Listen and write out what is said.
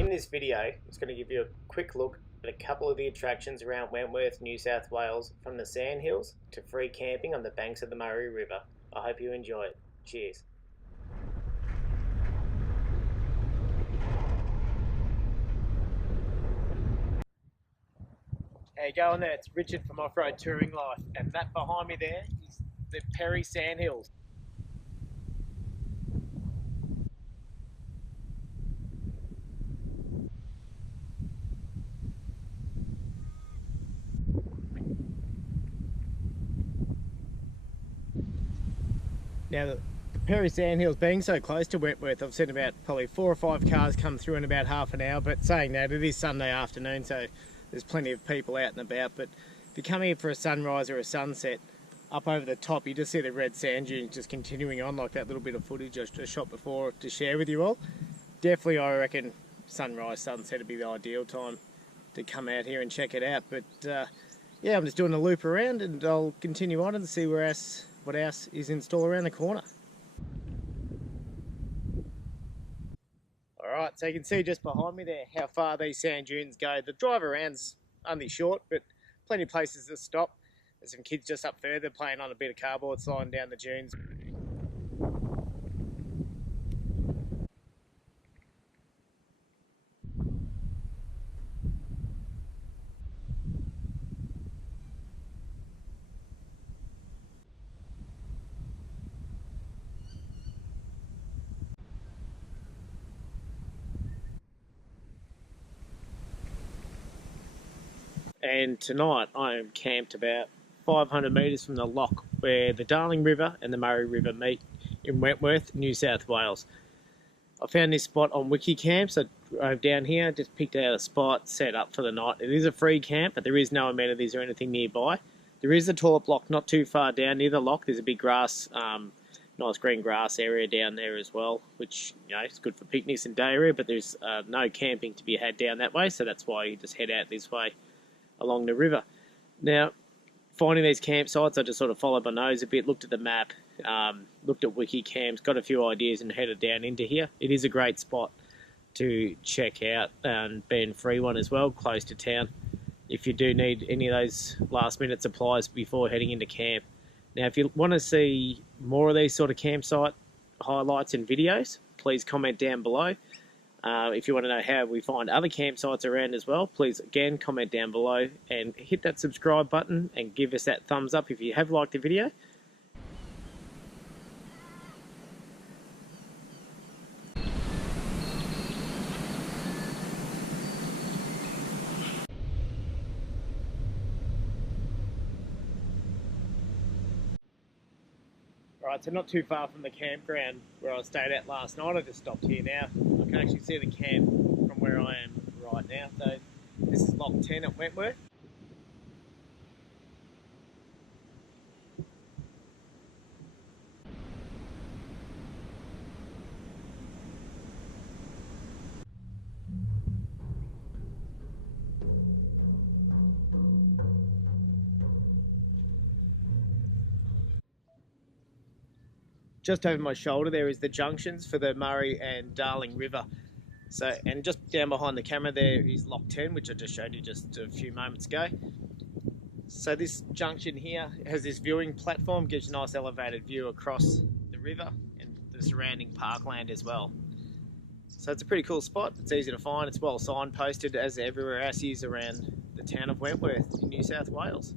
In this video, it's going to give you a quick look at a couple of the attractions around Wentworth, New South Wales, from the sandhills to free camping on the banks of the Murray River. I hope you enjoy it. Cheers. How you going there? It's Richard from Off-Road Touring Life, and that behind me there is the Perry Sandhills. Now, the Perry Sandhills being so close to Wentworth, I've seen about probably 4 or 5 cars come through in about half an hour, but saying that, it is Sunday afternoon, so there's plenty of people out and about. But if you're coming in for a sunrise or a sunset, up over the top you just see the red sand dunes just continuing on, like that little bit of footage I just shot before to share with you all. Definitely, I reckon sunrise, sunset would be the ideal time to come out here and check it out. But yeah, I'm just doing a loop around and I'll continue on and see what else is in store around the corner. Alright, so you can see just behind me there how far these sand dunes go. The drive around's only short, but plenty of places to stop. There's some kids just up further playing on a bit of cardboard, sliding down the dunes. And tonight I am camped about 500 metres from the lock where the Darling River and the Murray River meet in Wentworth, New South Wales. I found this spot on Wiki Camps. I drove down here, just picked out a spot, set up for the night. It is a free camp, but there is no amenities or anything nearby. There is a toilet block not too far down near the lock. There's a big grass, nice green grass area down there as well, which, you know, is good for picnics and day area, but there's no camping to be had down that way, so that's why you just head out this way along the river. Now, finding these campsites, I just sort of followed my nose a bit, looked at the map, looked at Wiki Camps, got a few ideas and headed down into here. It is a great spot to check out, and being a free one as well, close to town, if you do need any of those last minute supplies before heading into camp. Now, if you want to see more of these sort of campsite highlights and videos, please comment down below. If you want to know how we find other campsites around as well, please again comment down below and hit that subscribe button and give us that thumbs up if you have liked the video. Right, so not too far from the campground where I stayed at last night. I just stopped here now. I can actually see the camp from where I am right now. So this is Lock 10 at Wentworth. Just over my shoulder there is the junctions for the Murray and Darling River. So, and just down behind the camera there is Lock 10, which I just showed you just a few moments ago. So this junction here has this viewing platform, gives you a nice elevated view across the river and the surrounding parkland as well. So it's a pretty cool spot. It's easy to find. It's well signposted as everywhere else is around the town of Wentworth in New South Wales.